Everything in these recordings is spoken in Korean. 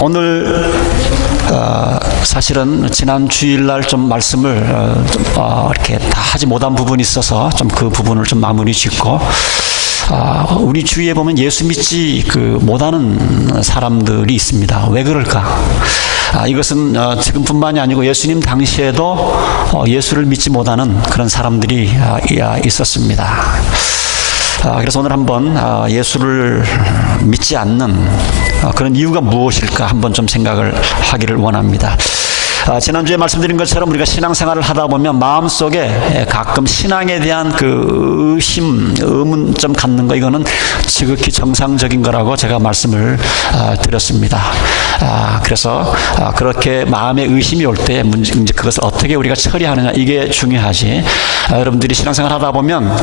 오늘 사실은 지난 주일날 좀 말씀을 이렇게 다 하지 못한 부분이 있어서 좀 그 부분을 좀 마무리 짓고, 우리 주위에 보면 예수 믿지 못하는 사람들이 있습니다. 왜 그럴까? 이것은 지금뿐만이 아니고 예수님 당시에도 예수를 믿지 못하는 그런 사람들이 있었습니다. 그래서 오늘 한번 예수를 믿지 않는 그런 이유가 무엇일까 한번 좀 생각을 하기를 원합니다. 지난주에 말씀드린 것처럼 우리가 신앙생활을 하다 보면 마음속에 가끔 신앙에 대한 그 의심, 의문점 갖는 거, 이거는 지극히 정상적인 거라고 제가 말씀을 드렸습니다. 그래서 그렇게 마음에 의심이 올 때 이제 그것을 어떻게 우리가 처리하느냐, 이게 중요하지. 여러분들이 신앙생활 하다 보면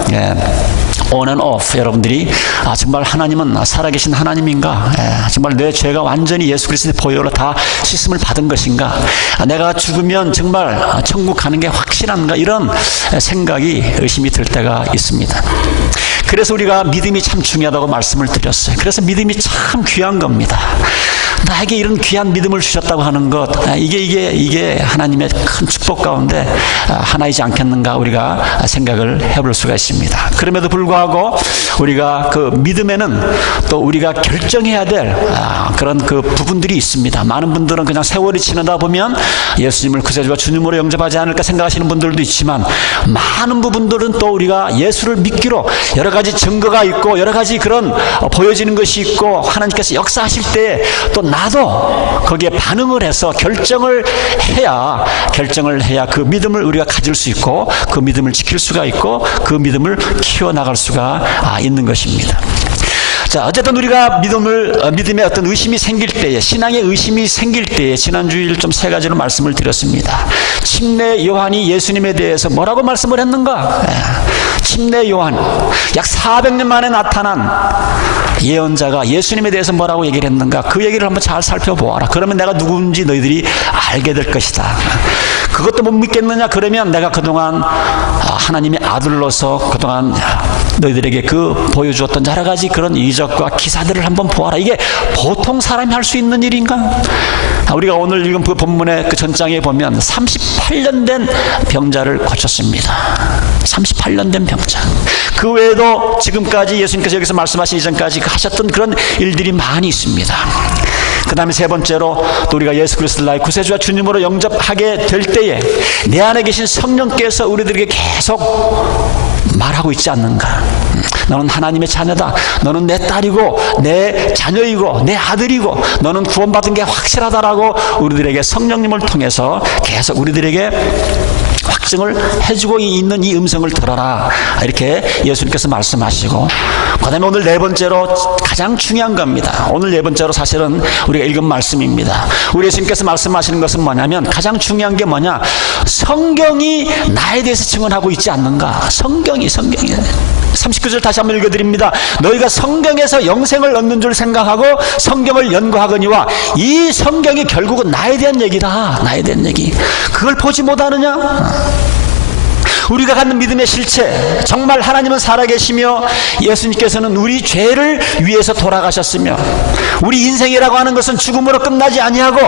on and off, 여러분들이 정말 하나님은 살아계신 하나님인가, 정말 내 죄가 완전히 예수 그리스도의 보혈로 다 씻음을 받은 것인가, 내가 죽으면 정말 천국 가는 게 확실한가, 이런 생각이, 의심이 들 때가 있습니다. 그래서 우리가 믿음이 참 중요하다고 말씀을 드렸어요. 그래서 믿음이 참 귀한 겁니다. 나에게 이런 귀한 믿음을 주셨다고 하는 것, 이게 하나님의 큰 축복 가운데 하나이지 않겠는가, 우리가 생각을 해볼 수가 있습니다. 그럼에도 불구하고 우리가 그 믿음에는 또 우리가 결정해야 될 그런 그 부분들이 있습니다. 많은 분들은 그냥 세월이 지나다 보면 예수님을 구세주와 주님으로 영접하지 않을까 생각하시는 분들도 있지만, 많은 부분들은 또 우리가 예수를 믿기로 여러 가지 증거가 있고 여러 가지 그런 보여지는 것이 있고, 하나님께서 역사하실 때 또 나도 거기에 반응을 해서 결정을 해야 그 믿음을 우리가 가질 수 있고, 그 믿음을 지킬 수가 있고, 그 믿음을 키워나갈 수가 있는 것입니다. 자, 어쨌든 우리가 믿음에 어떤 의심이 생길 때에, 신앙의 의심이 생길 때에, 지난주일 좀 세 가지로 말씀을 드렸습니다. 침례 요한이 예수님에 대해서 뭐라고 말씀을 했는가? 침례 요한, 약 400년 만에 나타난 예언자가 예수님에 대해서 뭐라고 얘기를 했는가? 그 얘기를 한번 잘 살펴보아라. 그러면 내가 누구인지 너희들이 알게 될 것이다. 그것도 못 믿겠느냐? 그러면 내가 그동안 하나님의 아들로서 그동안 너희들에게 보여주었던 여러 가지 그런 이적과 기사들을 한번 보아라. 이게 보통 사람이 할 수 있는 일인가? 우리가 오늘 읽은 그 본문의 그 전장에 보면 38년 된 병자를 고쳤습니다. 38년 된 병자. 그 외에도 지금까지 예수님께서 여기서 말씀하신 이전까지 하셨던 그런 일들이 많이 있습니다. 그 다음에 세 번째로, 또 우리가 예수 그리스도를 나의 구세주와 주님으로 영접하게 될 때에 내 안에 계신 성령께서 우리들에게 계속 말하고 있지 않는가? 너는 하나님의 자녀다. 너는 내 딸이고 내 자녀이고 내 아들이고 너는 구원받은 게 확실하다라고 우리들에게 성령님을 통해서 계속 우리들에게 확증을 해주고 있는 이 음성을 들어라, 이렇게 예수님께서 말씀하시고, 그 다음에 오늘 네 번째로 가장 중요한 겁니다. 오늘 네 번째로 사실은 우리가 읽은 말씀입니다. 우리 예수님께서 말씀하시는 것은 뭐냐면, 가장 중요한 게 뭐냐, 성경이 나에 대해서 증언하고 있지 않는가. 성경이 39절 다시 한번 읽어드립니다. 너희가 성경에서 영생을 얻는 줄 생각하고 성경을 연구하거니와 이 성경이 결국은 나에 대한 얘기다. 나에 대한 얘기. 그걸 보지 못하느냐? 우리가 갖는 믿음의 실체, 정말 하나님은 살아계시며 예수님께서는 우리 죄를 위해서 돌아가셨으며, 우리 인생이라고 하는 것은 죽음으로 끝나지 아니하고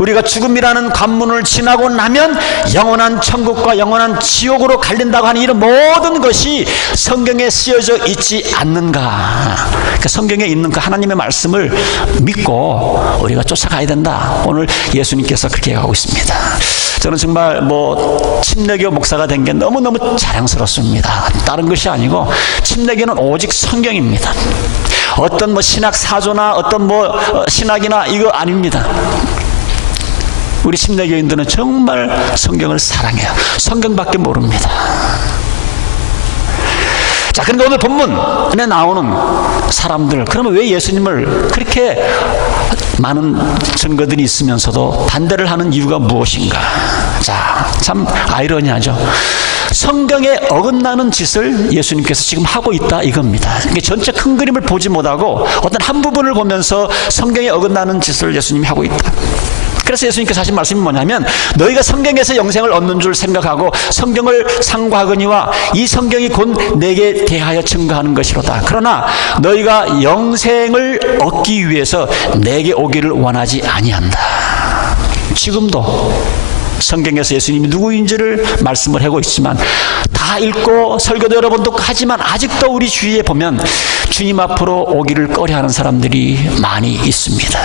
우리가 죽음이라는 관문을 지나고 나면 영원한 천국과 영원한 지옥으로 갈린다고 하는 이런 모든 것이 성경에 쓰여져 있지 않는가. 그 성경에 있는 그 하나님의 말씀을 믿고 우리가 쫓아가야 된다. 오늘 예수님께서 그렇게 하고 있습니다. 저는 정말 침례교 목사가 된 게 너무너무 자랑스럽습니다. 다른 것이 아니고 침례교는 오직 성경입니다. 어떤 신학 사조나 어떤 신학이나 이거 아닙니다. 우리 침례교인들은 정말 성경을 사랑해요. 성경밖에 모릅니다. 자, 그런데 오늘 본문에 나오는 사람들, 그러면 왜 예수님을 그렇게 많은 증거들이 있으면서도 반대를 하는 이유가 무엇인가? 자, 참 아이러니하죠. 성경에 어긋나는 짓을 예수님께서 지금 하고 있다, 이겁니다. 전체 큰 그림을 보지 못하고 어떤 한 부분을 보면서 성경에 어긋나는 짓을 예수님이 하고 있다. 그래서 예수님께서 하신 말씀이 뭐냐면 너희가 성경에서 영생을 얻는 줄 생각하고 성경을 상고하거니와 이 성경이 곧 내게 대하여 증거하는 것이로다. 그러나 너희가 영생을 얻기 위해서 내게 오기를 원하지 아니한다. 지금도 성경에서 예수님이 누구인지를 말씀을 하고 있지만 다 읽고 설교도 여러 번도 하지만 아직도 우리 주위에 보면 주님 앞으로 오기를 꺼려하는 사람들이 많이 있습니다.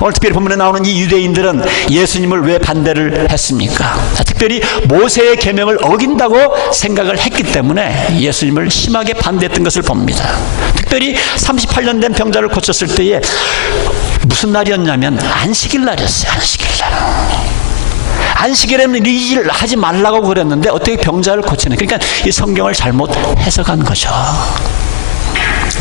오늘 특별히 본문에 나오는 이 유대인들은 예수님을 왜 반대를 했습니까? 특별히 모세의 계명을 어긴다고 생각을 했기 때문에 예수님을 심하게 반대했던 것을 봅니다. 특별히 38년 된 병자를 고쳤을 때에 무슨 날이었냐면 안식일 날이었어요. 안식일 날. 안식일에는 이 일을 하지 말라고 그랬는데 어떻게 병자를 고치는, 그러니까 이 성경을 잘못 해석한 거죠.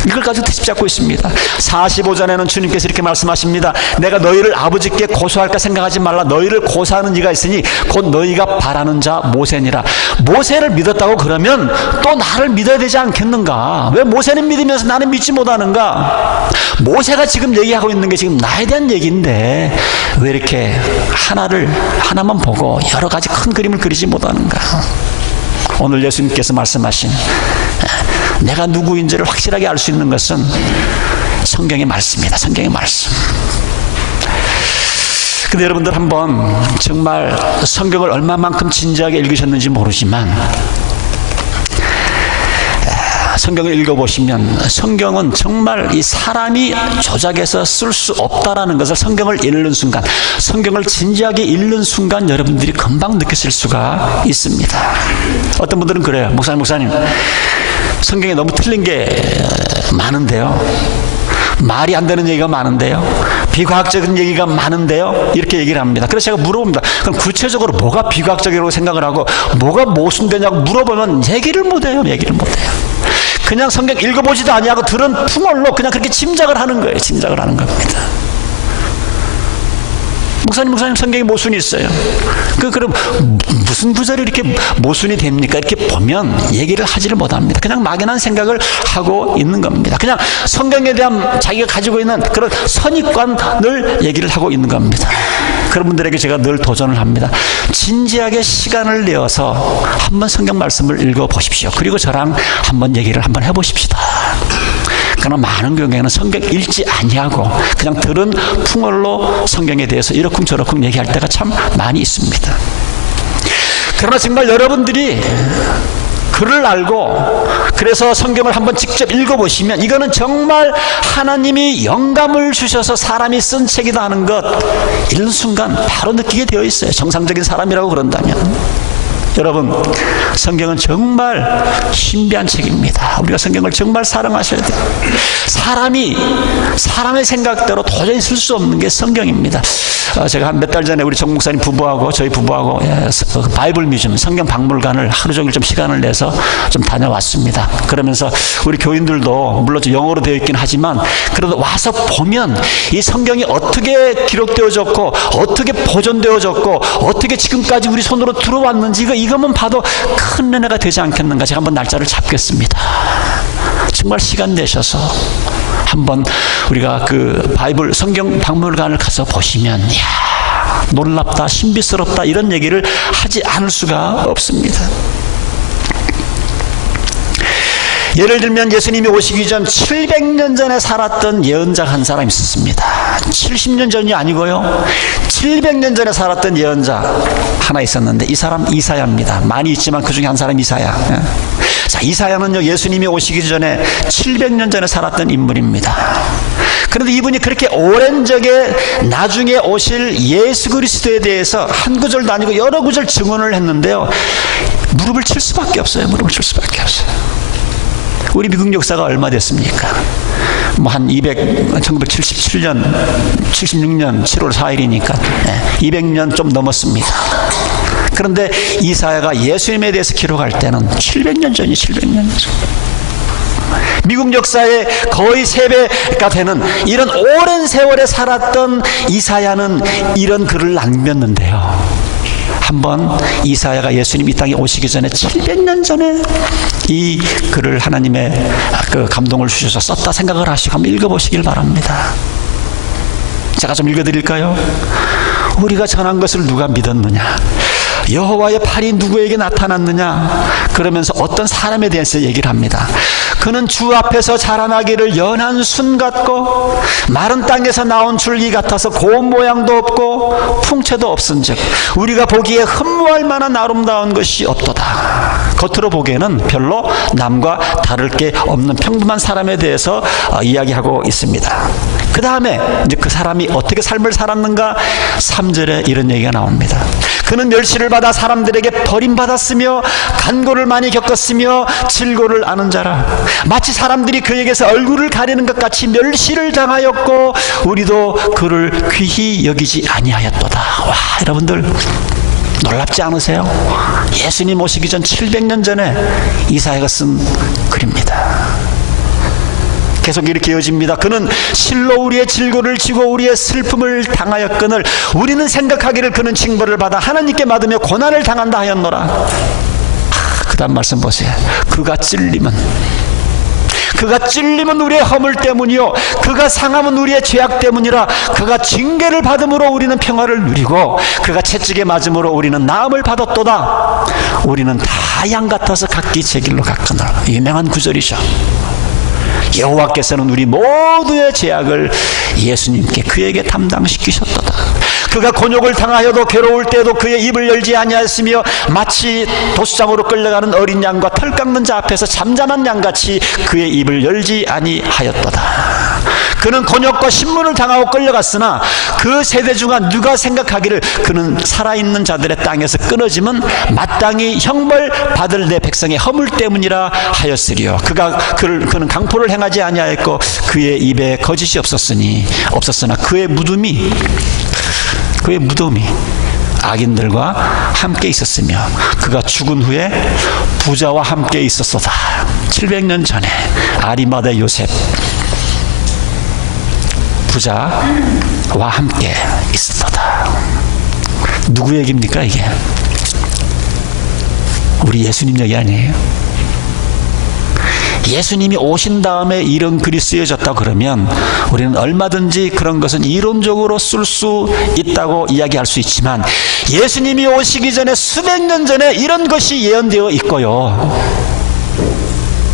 이걸 가지고 트집 잡고 있습니다. 45절에는 주님께서 이렇게 말씀하십니다. 내가 너희를 아버지께 고소할까 생각하지 말라. 너희를 고소하는 이가 있으니 곧 너희가 바라는 자 모세니라. 모세를 믿었다고 그러면 또 나를 믿어야 되지 않겠는가? 왜 모세는 믿으면서 나는 믿지 못하는가? 모세가 지금 얘기하고 있는 게 지금 나에 대한 얘기인데 왜 이렇게 하나만 보고 여러 가지 큰 그림을 그리지 못하는가? 오늘 예수님께서 말씀하신 내가 누구인지를 확실하게 알 수 있는 것은 성경의 말씀입니다. 성경의 말씀. 근데 여러분들 한번 정말 성경을 얼마만큼 진지하게 읽으셨는지 모르지만 성경을 읽어보시면 성경은 정말 이 사람이 조작해서 쓸 수 없다라는 것을 성경을 읽는 순간, 성경을 진지하게 읽는 순간 여러분들이 금방 느끼실 수가 있습니다. 어떤 분들은 그래요. 목사님 성경에 너무 틀린 게 많은데요, 말이 안 되는 얘기가 많은데요, 비과학적인 얘기가 많은데요, 이렇게 얘기를 합니다. 그래서 제가 물어봅니다. 그럼 구체적으로 뭐가 비과학적이라고 생각을 하고 뭐가 모순되냐고 물어보면 얘기를 못해요. 그냥 성경 읽어보지도 아니하고 들은 풍월로 그냥 그렇게 짐작을 하는 거예요. 짐작을 하는 겁니다. 목사님 성경에 모순이 있어요. 그럼 무슨 구절이 이렇게 모순이 됩니까? 이렇게 보면 얘기를 하지를 못합니다. 그냥 막연한 생각을 하고 있는 겁니다. 그냥 성경에 대한 자기가 가지고 있는 그런 선입관을 얘기를 하고 있는 겁니다. 그런 분들에게 제가 늘 도전을 합니다. 진지하게 시간을 내어서 한번 성경 말씀을 읽어보십시오. 그리고 저랑 한번 얘기를 한번 해보십시다. 그러나 많은 경우에는 성경 읽지 아니하고 그냥 들은 풍월로 성경에 대해서 이러쿵저러쿵 얘기할 때가 참 많이 있습니다. 그러나 정말 여러분들이 글을 알고 그래서 성경을 한번 직접 읽어보시면 이거는 정말 하나님이 영감을 주셔서 사람이 쓴 책이다 하는 것 읽는 순간 바로 느끼게 되어 있어요. 정상적인 사람이라고 그런다면. 여러분, 성경은 정말 신비한 책입니다. 우리가 성경을 정말 사랑하셔야 돼요. 사람의 생각대로 도저히 쓸 수 없는 게 성경입니다. 제가 한 몇 달 전에 우리 정 목사님 부부하고 저희 부부하고 바이블 뮤지엄 성경 박물관을 하루 종일 좀 시간을 내서 좀 다녀왔습니다. 그러면서 우리 교인들도 물론 영어로 되어 있긴 하지만 그래도 와서 보면 이 성경이 어떻게 기록되어졌고 어떻게 보존되어졌고 어떻게 지금까지 우리 손으로 들어왔는지 이것만 봐도 큰 은혜가 되지 않겠는가. 제가 한번 날짜를 잡겠습니다. 정말 시간 내셔서 한번 우리가 그 바이블 성경 박물관을 가서 보시면 이야, 놀랍다, 신비스럽다 이런 얘기를 하지 않을 수가 없습니다. 예를 들면 예수님이 오시기 전 700년 전에 살았던 예언자가 한 사람 있었습니다. 70년 전이 아니고요, 700년 전에 살았던 예언자 하나 있었는데 이 사람 이사야입니다. 많이 있지만 그 중에 한 사람 이사야. 자, 이사야는요 예수님이 오시기 전에 700년 전에 살았던 인물입니다. 그런데 이분이 그렇게 오랜 적에 나중에 오실 예수 그리스도에 대해서 한 구절도 아니고 여러 구절 증언을 했는데요, 무릎을 칠 수밖에 없어요. 우리 미국 역사가 얼마 됐습니까? 한 1977년 76년 7월 4일이니까 200년 좀 넘었습니다. 그런데 이사야가 예수님에 대해서 기록할 때는 700년 전이 700년 전. 미국 역사의 거의 3배가 되는 이런 오랜 세월에 살았던 이사야는 이런 글을 남겼는데요, 한번 이사야가 예수님 이 땅에 오시기 전에 700년 전에 이 글을 하나님의 그 감동을 주셔서 썼다 생각을 하시고 한번 읽어보시길 바랍니다. 제가 좀 읽어드릴까요? 우리가 전한 것을 누가 믿었느냐? 여호와의 팔이 누구에게 나타났느냐? 그러면서 어떤 사람에 대해서 얘기를 합니다. 그는 주 앞에서 자라나기를 연한 순 같고 마른 땅에서 나온 줄기 같아서 고운 모양도 없고 풍채도 없은즉 우리가 보기에 흠모할 만한 아름다운 것이 없도다. 겉으로 보기에는 별로 남과 다를 게 없는 평범한 사람에 대해서 이야기하고 있습니다. 그 다음에 이제 그 사람이 어떻게 삶을 살았는가? 3절에 이런 얘기가 나옵니다. 그는 멸시를 받아 사람들에게 버림받았으며 간고를 많이 겪었으며 질고를 아는 자라. 마치 사람들이 그에게서 얼굴을 가리는 것 같이 멸시를 당하였고 우리도 그를 귀히 여기지 아니하였도다. 와, 여러분들 놀랍지 않으세요? 예수님 오시기 전 700년 전에 이사야가 쓴 글입니다. 계속 이렇게 이어집니다. 그는 실로 우리의 질고를 지고 우리의 슬픔을 당하였거늘 우리는 생각하기를 그는 징벌을 받아 하나님께 받으며 고난을 당한다 하였노라. 그 다음 말씀 보세요. 그가 찔림은 우리의 허물 때문이요 그가 상함은 우리의 죄악 때문이라. 그가 징계를 받음으로 우리는 평화를 누리고 그가 채찍에 맞음으로 우리는 나음을 받았도다. 우리는 다 양 같아서 각기 제 길로 갔거늘. 유명한 구절이죠. 여호와께서는 우리 모두의 죄악을 예수님께 그에게 담당시키셨도다. 그가 곤욕을 당하여도 괴로울 때도 그의 입을 열지 아니하였으며 마치 도수장으로 끌려가는 어린 양과 털 깎는 자 앞에서 잠잠한 양같이 그의 입을 열지 아니하였도다. 그는 곤욕과 신문을 당하고 끌려갔으나 그 세대 중 누가 생각하기를 그는 살아있는 자들의 땅에서 끊어지면 마땅히 형벌 받을 내 백성의 허물 때문이라 하였으리요. 그는 강포를 행하지 아니하였고 그의 입에 거짓이 없었으나 그의 무덤이 악인들과 함께 있었으며 그가 죽은 후에 부자와 함께 있었도다. 700년 전에 아리마대 요셉 부자와 함께 있었도다. 누구 얘기입니까 이게? 우리 예수님 얘기 아니에요? 예수님이 오신 다음에 이런 글이 쓰여졌다 그러면 우리는 얼마든지 그런 것은 이론적으로 쓸 수 있다고 이야기할 수 있지만 예수님이 오시기 전에 수백 년 전에 이런 것이 예언되어 있고요.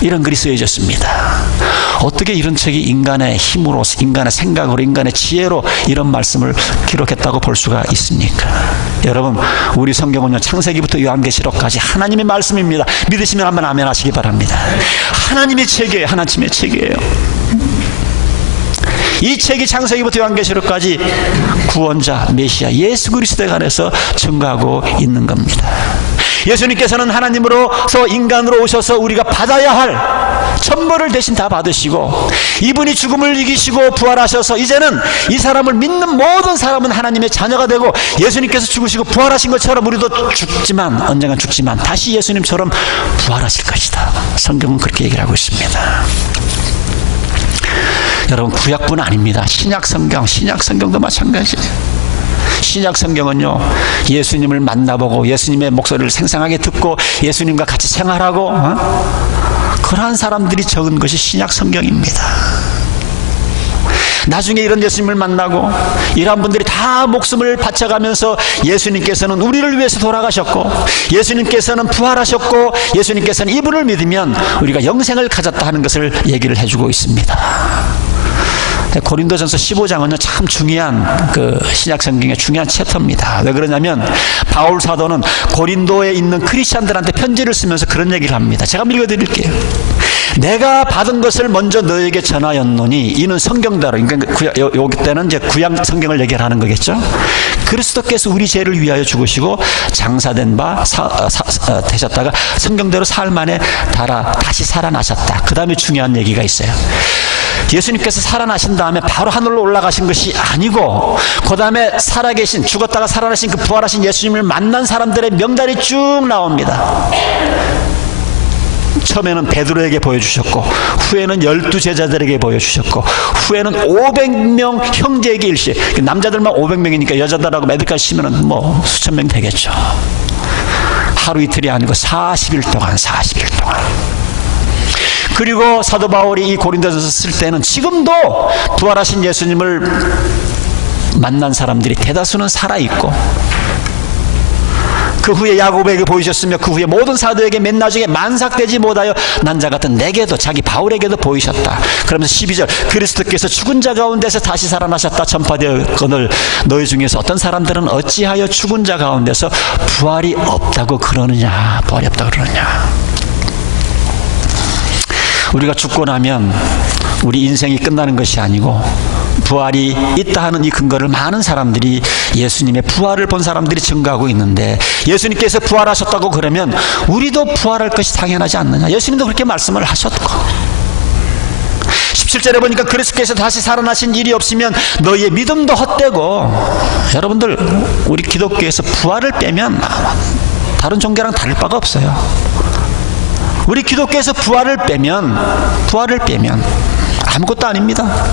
이런 글이 쓰여졌습니다. 어떻게 이런 책이 인간의 힘으로, 인간의 생각으로, 인간의 지혜로 이런 말씀을 기록했다고 볼 수가 있습니까? 여러분, 우리 성경은요, 창세기부터 요한계시록까지 하나님의 말씀입니다. 믿으시면 한번 아멘 하시기 바랍니다. 하나님의 책이에요. 하나님의 책이에요. 이 책이 창세기부터 요한계시록까지 구원자, 메시아, 예수 그리스도에 관해서 증거하고 있는 겁니다. 예수님께서는 하나님으로서 인간으로 오셔서 우리가 받아야 할 천벌을 대신 다 받으시고 이분이 죽음을 이기시고 부활하셔서 이제는 이 사람을 믿는 모든 사람은 하나님의 자녀가 되고 예수님께서 죽으시고 부활하신 것처럼 우리도 언젠간 죽지만 다시 예수님처럼 부활하실 것이다. 성경은 그렇게 얘기를 하고 있습니다. 여러분, 구약뿐 아닙니다. 신약성경도 마찬가지예요. 신약성경은요, 예수님을 만나보고 예수님의 목소리를 생생하게 듣고 예수님과 같이 생활하고 그러한 사람들이 적은 것이 신약성경입니다. 나중에 이런 예수님을 만나고 이러한 분들이 다 목숨을 바쳐가면서 예수님께서는 우리를 위해서 돌아가셨고 예수님께서는 부활하셨고 예수님께서는 이분을 믿으면 우리가 영생을 가졌다 하는 것을 얘기를 해주고 있습니다. 고린도전서 15장은요 참 중요한 신약성경의 중요한 챕터입니다. 왜 그러냐면 바울 사도는 고린도에 있는 크리스찬들한테 편지를 쓰면서 그런 얘기를 합니다. 제가 한번 읽어드릴게요. 내가 받은 것을 먼저 너에게 전하였노니 이는 성경대로, 그러니까 여기 때는 이제 구약 성경을 얘기를 하는 거겠죠. 그리스도께서 우리 죄를 위하여 죽으시고 장사된 바 되셨다가 성경대로 사흘 만에 다시 살아나셨다. 그 다음에 중요한 얘기가 있어요. 예수님께서 살아나신 다음에 바로 하늘로 올라가신 것이 아니고 그 다음에 죽었다가 살아나신 그 부활하신 예수님을 만난 사람들의 명단이 쭉 나옵니다. 처음에는 베드로에게 보여주셨고 후에는 12제자들에게 보여주셨고 후에는 500명 형제에게 일시, 남자들만 500명이니까 여자들하고 매들까지 치면 뭐 수천 명 되겠죠. 하루 이틀이 아니고 40일 동안 그리고 사도 바울이 이 고린도전서 쓸 때는 지금도 부활하신 예수님을 만난 사람들이 대다수는 살아있고, 그 후에 야곱에게 보이셨으며 그 후에 모든 사도에게 맨 나중에 만삭되지 못하여 난 자 같은 내게도, 자기 바울에게도 보이셨다. 그러면서 12절, 그리스도께서 죽은 자 가운데서 다시 살아나셨다 전파되었거늘 너희 중에서 어떤 사람들은 어찌하여 죽은 자 가운데서 부활이 없다고 그러느냐. 부활이 없다고 그러느냐. 우리가 죽고 나면 우리 인생이 끝나는 것이 아니고 부활이 있다 하는 이 근거를 많은 사람들이, 예수님의 부활을 본 사람들이 증거하고 있는데, 예수님께서 부활하셨다고 그러면 우리도 부활할 것이 당연하지 않느냐. 예수님도 그렇게 말씀을 하셨고, 17절에 보니까 그리스도께서 다시 살아나신 일이 없으면 너희의 믿음도 헛되고, 여러분들 우리 기독교에서 부활을 빼면 다른 종교랑 다를 바가 없어요. 우리 기독교에서 부활을 빼면 아무것도 아닙니다.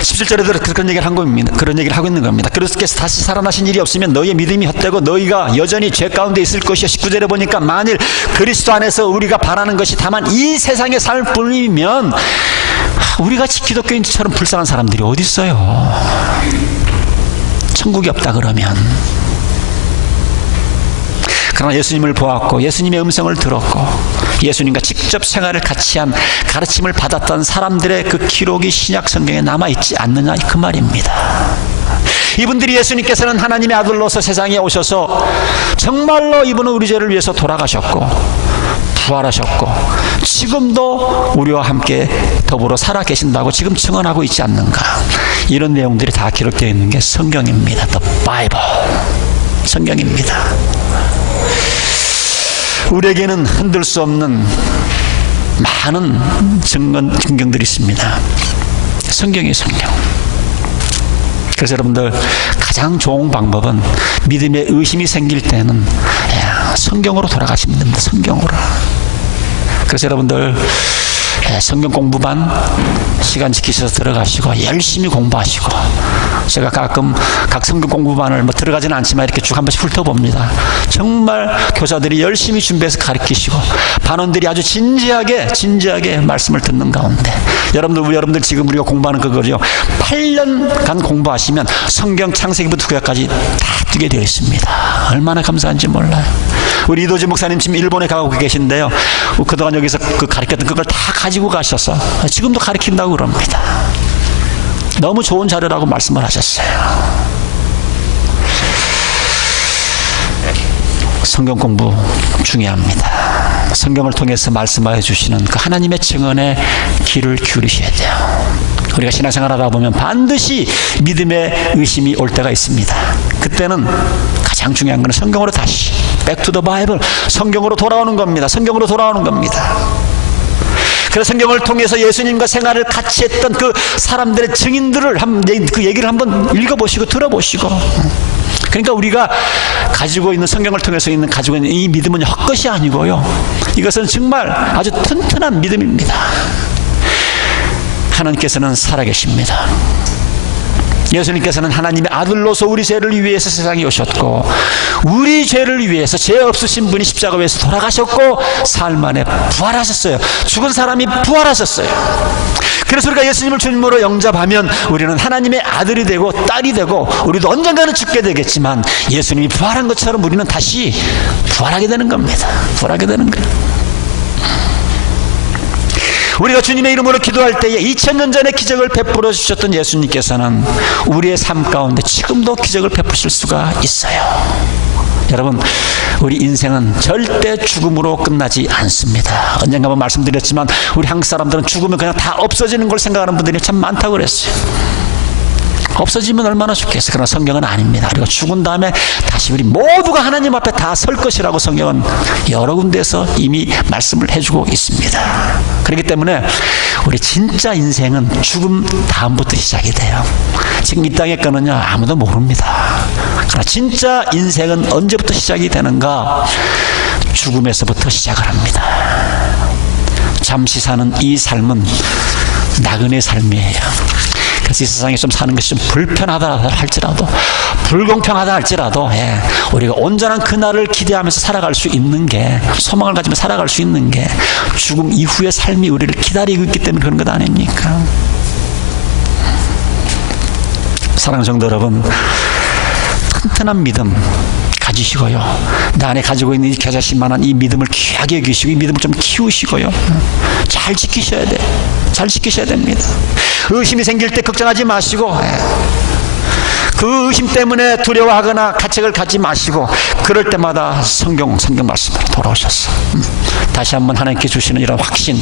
17절에도 그런 얘기를 한 겁니다. 그런 얘기를 하고 있는 겁니다. 그리스도께서 다시 살아나신 일이 없으면 너희의 믿음이 헛되고 너희가 여전히 죄 가운데 있을 것이요. 19절에 보니까 만일 그리스도 안에서 우리가 바라는 것이 다만 이 세상의 삶을 뿐이면, 우리같이 기독교인처럼 불쌍한 사람들이 어디 있어요. 천국이 없다 그러면. 그러나 예수님을 보았고 예수님의 음성을 들었고 예수님과 직접 생활을 같이 한, 가르침을 받았던 사람들의 그 기록이 신약 성경에 남아있지 않느냐, 그 말입니다. 이분들이, 예수님께서는 하나님의 아들로서 세상에 오셔서 정말로 이분은 우리 죄를 위해서 돌아가셨고 부활하셨고 지금도 우리와 함께 더불어 살아 계신다고 지금 증언하고 있지 않는가. 이런 내용들이 다 기록되어 있는 게 성경입니다. The Bible. 성경입니다. 우리에게는 흔들 수 없는 많은 증경들이 있습니다. 성경이 성경. 그래서 여러분들 가장 좋은 방법은, 믿음에 의심이 생길 때는 성경으로 돌아가시면 됩니다. 성경으로. 그래서 여러분들 성경 공부반 시간 지키셔서 들어가시고 열심히 공부하시고, 제가 가끔 각 성경 공부반을 들어가지는 않지만 이렇게 쭉 한 번씩 훑어봅니다. 정말 교사들이 열심히 준비해서 가르치시고 반원들이 아주 진지하게 말씀을 듣는 가운데, 여러분들 지금 우리가 공부하는 그거죠. 8년간 공부하시면 성경 창세기부터 구약까지 다 뜨게 되어 있습니다. 얼마나 감사한지 몰라요. 우리 이도지 목사님 지금 일본에 가고 계신데요. 그동안 여기서 가르쳤던 그걸 다 가지고 가셔서 지금도 가르친다고 그럽니다. 너무 좋은 자료라고 말씀을 하셨어요. 성경 공부 중요합니다. 성경을 통해서 말씀하여 주시는 그 하나님의 증언에 귀를 기울이셔야 돼요. 우리가 신앙생활하다 보면 반드시 믿음의 의심이 올 때가 있습니다. 그때는 가장 중요한 것은 성경으로 다시 Back to the Bible, 성경으로 돌아오는 겁니다. 성경으로 돌아오는 겁니다. 그래서 성경을 통해서 예수님과 생활을 같이 했던 그 사람들의 증인들을 그 얘기를 한번 읽어보시고 들어보시고, 그러니까 우리가 가지고 있는, 성경을 통해서 가지고 있는 이 믿음은 헛것이 아니고요, 이것은 정말 아주 튼튼한 믿음입니다. 하나님께서는 살아계십니다. 예수님께서는 하나님의 아들로서 우리 죄를 위해서 세상에 오셨고, 우리 죄를 위해서 죄 없으신 분이 십자가 위에서 돌아가셨고 사흘 만에 부활하셨어요. 죽은 사람이 부활하셨어요. 그래서 우리가 예수님을 주님으로 영접하면 우리는 하나님의 아들이 되고 딸이 되고, 우리도 언젠가는 죽게 되겠지만 예수님이 부활한 것처럼 우리는 다시 부활하게 되는 겁니다. 부활하게 되는 거예요. 우리가 주님의 이름으로 기도할 때에 2000년 전에 기적을 베풀어 주셨던 예수님께서는 우리의 삶 가운데 지금도 기적을 베푸실 수가 있어요. 여러분, 우리 인생은 절대 죽음으로 끝나지 않습니다. 언젠가 한번 말씀드렸지만 우리 한국 사람들은 죽으면 그냥 다 없어지는 걸 생각하는 분들이 참 많다고 그랬어요. 없어지면 얼마나 좋겠어요. 그러나 성경은 아닙니다. 그리고 죽은 다음에 다시 우리 모두가 하나님 앞에 다 설 것이라고 성경은 여러 군데에서 이미 말씀을 해주고 있습니다. 그렇기 때문에 우리 진짜 인생은 죽음 다음부터 시작이 돼요. 지금 이 땅의 거는요, 아무도 모릅니다. 그러나 진짜 인생은 언제부터 시작이 되는가? 죽음에서부터 시작을 합니다. 잠시 사는 이 삶은 나그네 삶이에요. 그래서 이 세상에 좀 사는 것이 좀 불편하다 할지라도, 불공평하다 할지라도, 우리가 온전한 그날을 기대하면서 살아갈 수 있는 게, 소망을 가지며 살아갈 수 있는 게 죽음 이후의 삶이 우리를 기다리고 있기 때문에 그런 것 아닙니까? 사랑하는 성도 여러분, 튼튼한 믿음 가지시고요, 내 안에 가지고 있는 이 겨자씨만한 이 믿음을 귀하게 여기시고 이 믿음을 좀 키우시고요, 잘 지키셔야 돼. 잘 지키셔야 됩니다. 의심이 생길 때 걱정하지 마시고, 그 의심 때문에 두려워하거나 가책을 갖지 마시고, 그럴 때마다 성경 말씀으로 돌아오셔서 다시 한번 하나님께 주시는 이런 확신,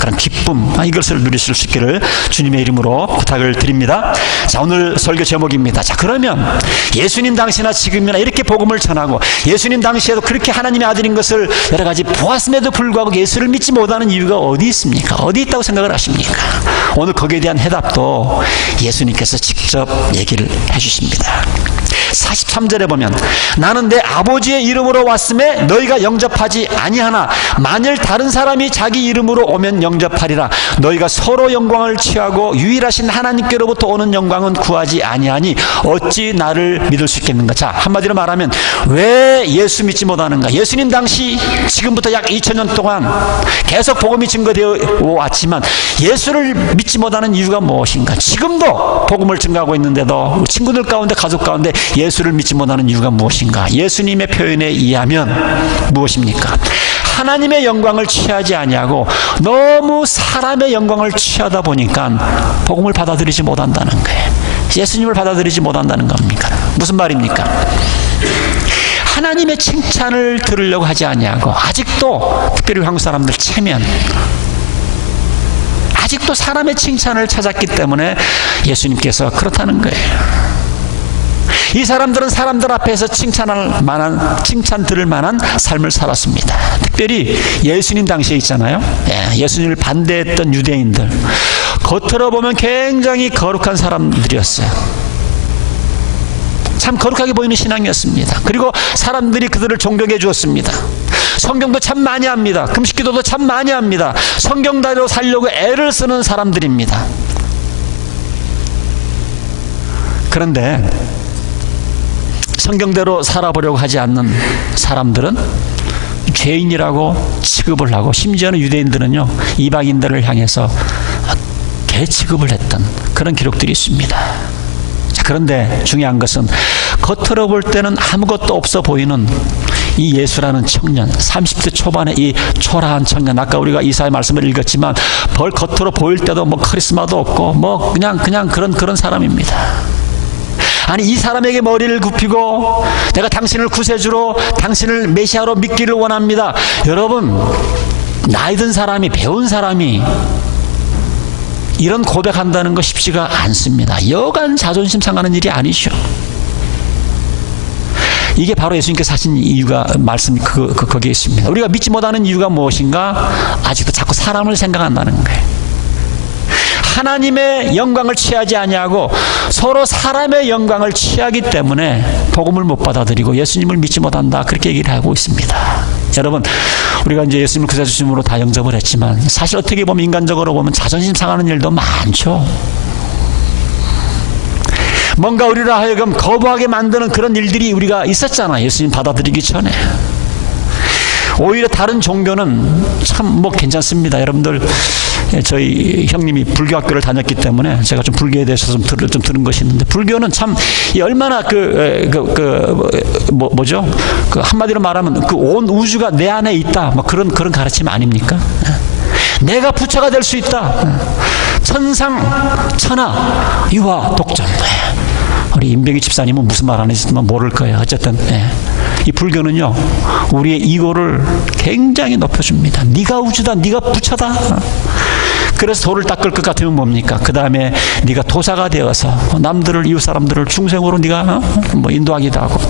그런 기쁨, 이것을 누리실 수 있기를 주님의 이름으로 부탁을 드립니다. 자, 오늘 설교 제목입니다. 자, 그러면 예수님 당시나 지금이나 이렇게 복음을 전하고 예수님 당시에도 그렇게 하나님의 아들인 것을 여러 가지 보았음에도 불구하고 예수를 믿지 못하는 이유가 어디 있습니까? 어디 있다고 생각을 하십니까? 오늘 거기에 대한 해답도 예수님께서 직접 얘기를 해주십니다. 43절에 보면, 나는 내 아버지의 이름으로 왔음에 너희가 영접하지 아니하나 만일 다른 사람이 자기 이름으로 오면 영접하리라. 너희가 서로 영광을 취하고 유일하신 하나님께로부터 오는 영광은 구하지 아니하니 어찌 나를 믿을 수 있겠는가. 자, 한마디로 말하면 왜 예수 믿지 못하는가? 예수님 당시 지금부터 약 2000년 동안 계속 복음이 증거되어 왔지만 예수를 믿지 못하는 이유가 무엇인가? 지금도 복음을 증거하고 있는데도 친구들 가운데, 가족 가운데 예수를 믿지 못하는 이유가 무엇인가? 예수님의 표현에 의하면 무엇입니까? 하나님의 영광을 취하지 아니하고 너무 사람의 영광을 취하다 보니까 복음을 받아들이지 못한다는 거예요. 예수님을 받아들이지 못한다는 겁니까? 무슨 말입니까? 하나님의 칭찬을 들으려고 하지 아니하고, 아직도 특별히 한국 사람들 체면, 아직도 사람의 칭찬을 찾았기 때문에 예수님께서 그렇다는 거예요. 이 사람들은 사람들 앞에서 칭찬 들을 만한 삶을 살았습니다. 특별히 예수님 당시에 있잖아요. 예수님을 반대했던 유대인들, 겉으로 보면 굉장히 거룩한 사람들이었어요. 참 거룩하게 보이는 신앙이었습니다. 그리고 사람들이 그들을 존경해 주었습니다. 성경도 참 많이 합니다. 금식기도도 참 많이 합니다. 성경대로 살려고 애를 쓰는 사람들입니다. 그런데 성경대로 살아보려고 하지 않는 사람들은 죄인이라고 취급을 하고, 심지어는 유대인들은요, 이방인들을 향해서 개 취급을 했던 그런 기록들이 있습니다. 자, 그런데 중요한 것은 겉으로 볼 때는 아무것도 없어 보이는 이 예수라는 청년, 30대 초반의 이 초라한 청년, 아까 우리가 이사야 말씀을 읽었지만 겉으로 보일 때도 뭐 카리스마도 없고 뭐 그냥 그런 사람입니다. 아니, 이 사람에게 머리를 굽히고 내가 당신을 구세주로, 당신을 메시아로 믿기를 원합니다. 여러분, 나이 든 사람이, 배운 사람이 이런 고백한다는 거 쉽지가 않습니다. 여간 자존심 상하는 일이 아니죠. 이게 바로 예수님께서 하신 이유가, 말씀이 거기에 있습니다. 우리가 믿지 못하는 이유가 무엇인가? 아직도 자꾸 사람을 생각한다는 거예요. 하나님의 영광을 취하지 아니하고 서로 사람의 영광을 취하기 때문에 복음을 못 받아들이고 예수님을 믿지 못한다, 그렇게 얘기를 하고 있습니다. 여러분, 우리가 이제 예수님을 구세주심으로 다 영접을 했지만 사실 어떻게 보면, 인간적으로 보면 자존심 상하는 일도 많죠. 뭔가 우리를 하여금 거부하게 만드는 그런 일들이 우리가 있었잖아요. 예수님 받아들이기 전에. 오히려 다른 종교는 참 뭐 괜찮습니다. 여러분들, 저희 형님이 불교학교를 다녔기 때문에 제가 좀 불교에 대해서 좀 들은 것이 있는데, 불교는 참 얼마나 뭐죠? 한마디로 말하면 온 우주가 내 안에 있다, 뭐 그런 가르침 아닙니까? 내가 부처가 될 수 있다. 천상, 천하, 유화, 독존. 우리 임병희 집사님은 무슨 말 하는지 모를 거예요. 어쨌든 이 불교는요, 우리의 이고를 굉장히 높여줍니다. 네가 우주다, 네가 부처다. 그래서 돌을 닦을 것 같으면 뭡니까? 그 다음에 네가 도사가 되어서 남들을, 이웃 사람들을 중생으로 네가 뭐 인도하기도 하고.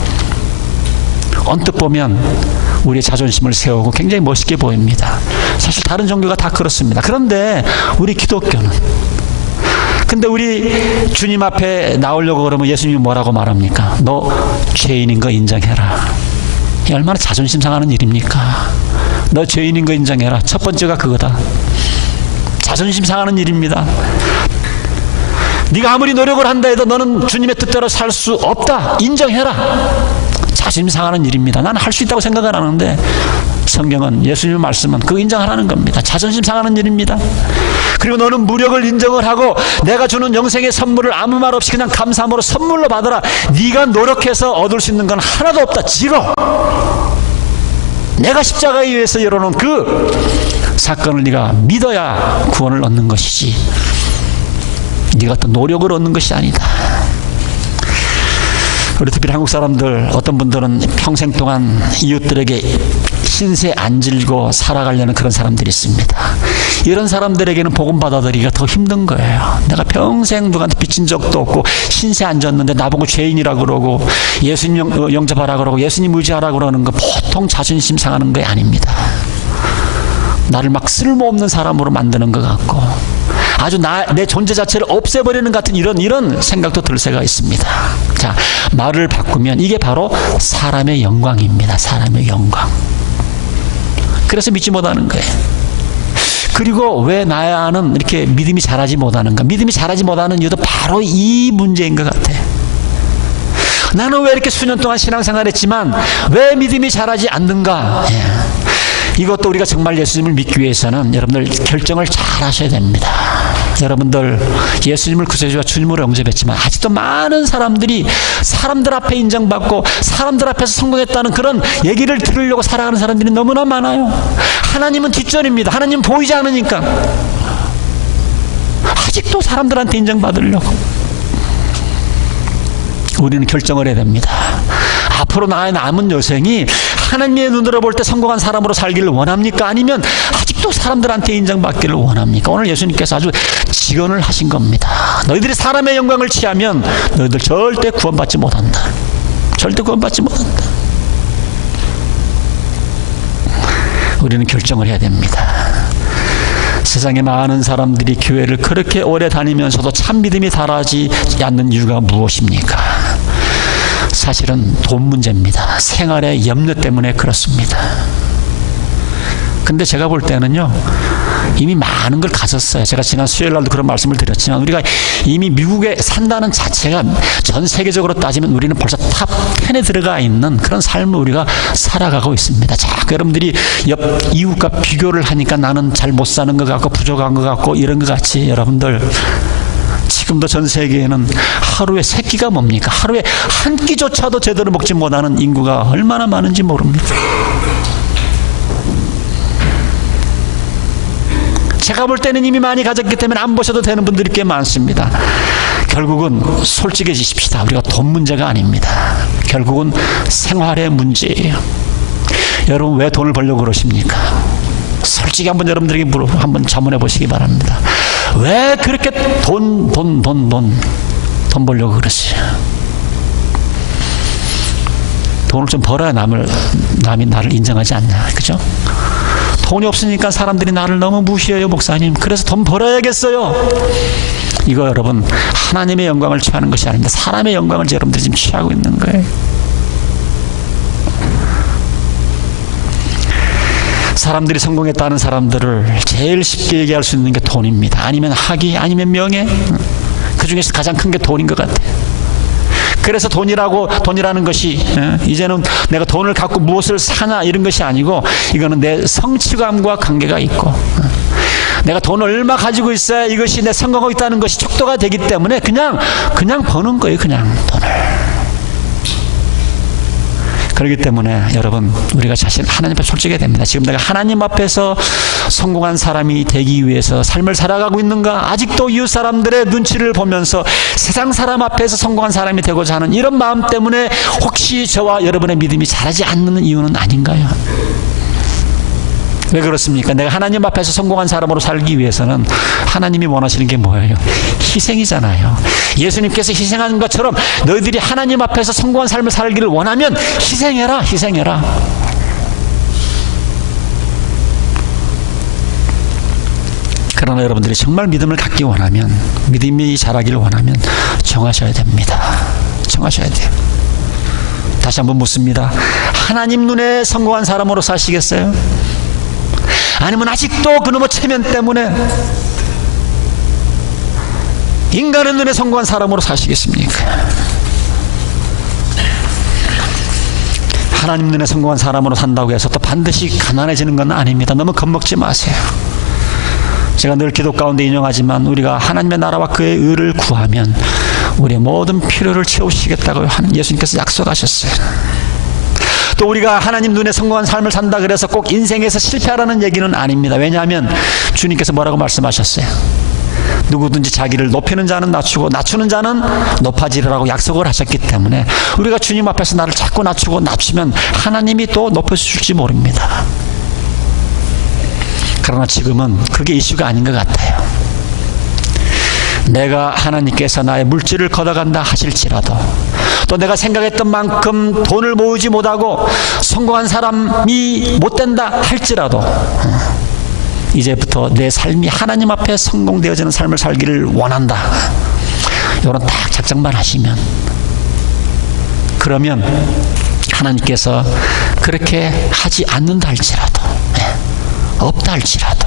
언뜻 보면 우리의 자존심을 세우고 굉장히 멋있게 보입니다. 사실 다른 종교가 다 그렇습니다. 그런데 우리 기독교는, 근데 우리 주님 앞에 나오려고 그러면 예수님이 뭐라고 말합니까? 너 죄인인 거 인정해라. 이 얼마나 자존심 상하는 일입니까? 너 죄인인 거 인정해라. 첫 번째가 그거다. 자존심 상하는 일입니다. 네가 아무리 노력을 한다 해도 너는 주님의 뜻대로 살 수 없다. 인정해라. 자존심 상하는 일입니다. 나는 할 수 있다고 생각을 하는데 성경은, 예수님의 말씀은 그거 인정하라는 겁니다. 자존심 상하는 일입니다. 그리고 너는 무력을 인정을 하고 내가 주는 영생의 선물을 아무 말 없이 그냥 감사함으로 선물로 받아라. 네가 노력해서 얻을 수 있는 건 하나도 없다. 지로. 내가 십자가에 의해서 열어놓은 그 사건을 네가 믿어야 구원을 얻는 것이지, 네가 어떤 노력을 얻는 것이 아니다. 우리 특별히 한국 사람들, 어떤 분들은 평생 동안 이웃들에게 신세 안 질고 살아가려는 그런 사람들이 있습니다. 이런 사람들에게는 복음 받아들이기가 더 힘든 거예요. 내가 평생 누구한테 빚진 적도 없고 신세 안 졌는데 나보고 죄인이라 그러고 예수님 영접하라 그러고 예수님 의지하라 그러는 거 보통 자존심 상하는 게 아닙니다. 나를 막 쓸모없는 사람으로 만드는 것 같고 아주 내 존재 자체를 없애버리는 같은 이런 생각도 들 새가 있습니다. 자, 말을 바꾸면 이게 바로 사람의 영광입니다. 사람의 영광. 그래서 믿지 못하는 거예요. 그리고 왜 나야는 이렇게 믿음이 자라지 못하는가? 믿음이 자라지 못하는 이유도 바로 이 문제인 것 같아요. 나는 왜 이렇게 수년 동안 신앙생활했지만 왜 믿음이 자라지 않는가? 이것도 우리가 정말 예수님을 믿기 위해서는 여러분들 결정을 잘 하셔야 됩니다. 여러분들 예수님을 구세주와 주님으로 영접했지만 아직도 많은 사람들이 사람들 앞에 인정받고 사람들 앞에서 성공했다는 그런 얘기를 들으려고 살아가는 사람들이 너무나 많아요. 하나님은 뒷전입니다. 하나님은 보이지 않으니까 아직도 사람들한테 인정받으려고. 우리는 결정을 해야 됩니다. 앞으로 나의 남은 여생이 하나님의 눈으로 볼 때 성공한 사람으로 살기를 원합니까? 아니면 아직도 사람들한테 인정받기를 원합니까? 오늘 예수님께서 아주 직언을 하신 겁니다. 너희들이 사람의 영광을 취하면 너희들 절대 구원받지 못한다. 절대 구원받지 못한다. 우리는 결정을 해야 됩니다. 세상에 많은 사람들이 교회를 그렇게 오래 다니면서도 참 믿음이 자라지 않는 이유가 무엇입니까? 사실은 돈 문제입니다. 생활의 염려 때문에 그렇습니다. 근데 제가 볼 때는요, 이미 많은 걸 가졌어요. 제가 지난 수요일 날도 그런 말씀을 드렸지만 우리가 이미 미국에 산다는 자체가 전 세계적으로 따지면 우리는 벌써 탑 10에 들어가 있는 그런 삶을 우리가 살아가고 있습니다. 자꾸 여러분들이 옆 이웃과 비교를 하니까 나는 잘 못 사는 것 같고 부족한 것 같고 이런 것 같이, 여러분들 지금도 전 세계에는 하루에 3끼가 뭡니까? 하루에 한 끼조차도 제대로 먹지 못하는 인구가 얼마나 많은지 모릅니다. 제가 볼 때는 이미 많이 가졌기 때문에 안 보셔도 되는 분들이 꽤 많습니다. 결국은 솔직해지십시다. 우리가 돈 문제가 아닙니다. 결국은 생활의 문제예요. 여러분 왜 돈을 벌려고 그러십니까? 솔직히 한번 여러분들에게 한번 자문해 보시기 바랍니다. 왜 그렇게 돈 벌려고 그러세요? 돈을 좀 벌어야 남이 나를 인정하지 않냐, 그죠? 돈이 없으니까 사람들이 나를 너무 무시해요, 목사님. 그래서 돈 벌어야겠어요. 이거 여러분 하나님의 영광을 취하는 것이 아닙니다. 사람의 영광을 여러분들이 지금 취하고 있는 거예요. 사람들이 성공했다는 사람들을 제일 쉽게 얘기할 수 있는 게 돈입니다. 아니면 학위, 아니면 명예. 그 중에서 가장 큰 게 돈인 것 같아요. 그래서 돈이라는 것이 이제는 내가 돈을 갖고 무엇을 사냐 이런 것이 아니고 이거는 내 성취감과 관계가 있고, 내가 돈을 얼마 가지고 있어야 이것이 내 성공하고 있다는 것이 척도가 되기 때문에 그냥 버는 거예요. 그냥 돈을. 그렇기 때문에 여러분 우리가 하나님 앞에 솔직해야 됩니다. 지금 내가 하나님 앞에서 성공한 사람이 되기 위해서 삶을 살아가고 있는가? 아직도 이웃 사람들의 눈치를 보면서 세상 사람 앞에서 성공한 사람이 되고자 하는 이런 마음 때문에 혹시 저와 여러분의 믿음이 자라지 않는 이유는 아닌가요? 왜 그렇습니까? 내가 하나님 앞에서 성공한 사람으로 살기 위해서는 하나님이 원하시는 게 뭐예요? 희생이잖아요. 예수님께서 희생한 것처럼 너희들이 하나님 앞에서 성공한 삶을 살기를 원하면 희생해라. 그러나 여러분들이 정말 믿음을 갖기 원하면, 믿음이 자라기를 원하면 정하셔야 됩니다. 정하셔야 돼요. 다시 한번 묻습니다. 하나님 눈에 성공한 사람으로 사시겠어요? 아니면 아직도 그놈의 체면 때문에 인간의 눈에 성공한 사람으로 사시겠습니까? 하나님 눈에 성공한 사람으로 산다고 해서 또 반드시 가난해지는 건 아닙니다. 너무 겁먹지 마세요. 제가 늘 기도 가운데 인용하지만 우리가 하나님의 나라와 그의 의를 구하면 우리의 모든 필요를 채우시겠다고 예수님께서 약속하셨어요. 또 우리가 하나님 눈에 성공한 삶을 산다 그래서 꼭 인생에서 실패하라는 얘기는 아닙니다. 왜냐하면 주님께서 뭐라고 말씀하셨어요? 누구든지 자기를 높이는 자는 낮추고 낮추는 자는 높아지리라고 약속을 하셨기 때문에 우리가 주님 앞에서 나를 자꾸 낮추고 낮추면 하나님이 또 높여주실지 모릅니다. 그러나 지금은 그게 이슈가 아닌 것 같아요. 내가 하나님께서 나의 물질을 걷어간다 하실지라도, 또 내가 생각했던 만큼 돈을 모으지 못하고 성공한 사람이 못 된다 할지라도 이제부터 내 삶이 하나님 앞에 성공되어지는 삶을 살기를 원한다. 이런 딱 작정만 하시면, 그러면 하나님께서 그렇게 하지 않는다 할지라도, 없다 할지라도,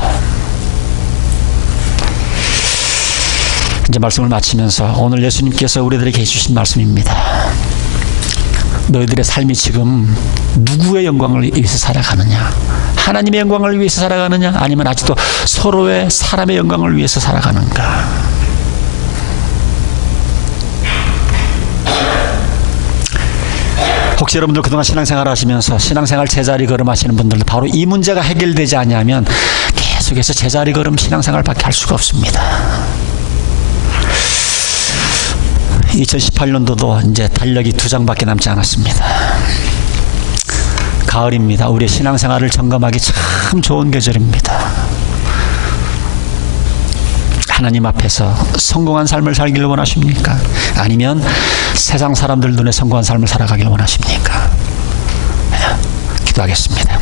이제 말씀을 마치면서 오늘 예수님께서 우리들에게 해주신 말씀입니다. 너희들의 삶이 지금 누구의 영광을 위해서 살아가느냐? 하나님의 영광을 위해서 살아가느냐? 아니면 아직도 서로의 사람의 영광을 위해서 살아가는가? 혹시 여러분들 그동안 신앙생활 하시면서 신앙생활 제자리 걸음 하시는 분들도 바로 이 문제가 해결되지 않냐면 계속해서 제자리 걸음 신앙생활 밖에 할 수가 없습니다. 2018년도도 이제 달력이 2장밖에 남지 않았습니다. 가을입니다. 우리의 신앙생활을 점검하기 참 좋은 계절입니다. 하나님 앞에서 성공한 삶을 살기를 원하십니까? 아니면 세상 사람들 눈에 성공한 삶을 살아가기를 원하십니까? 기도하겠습니다.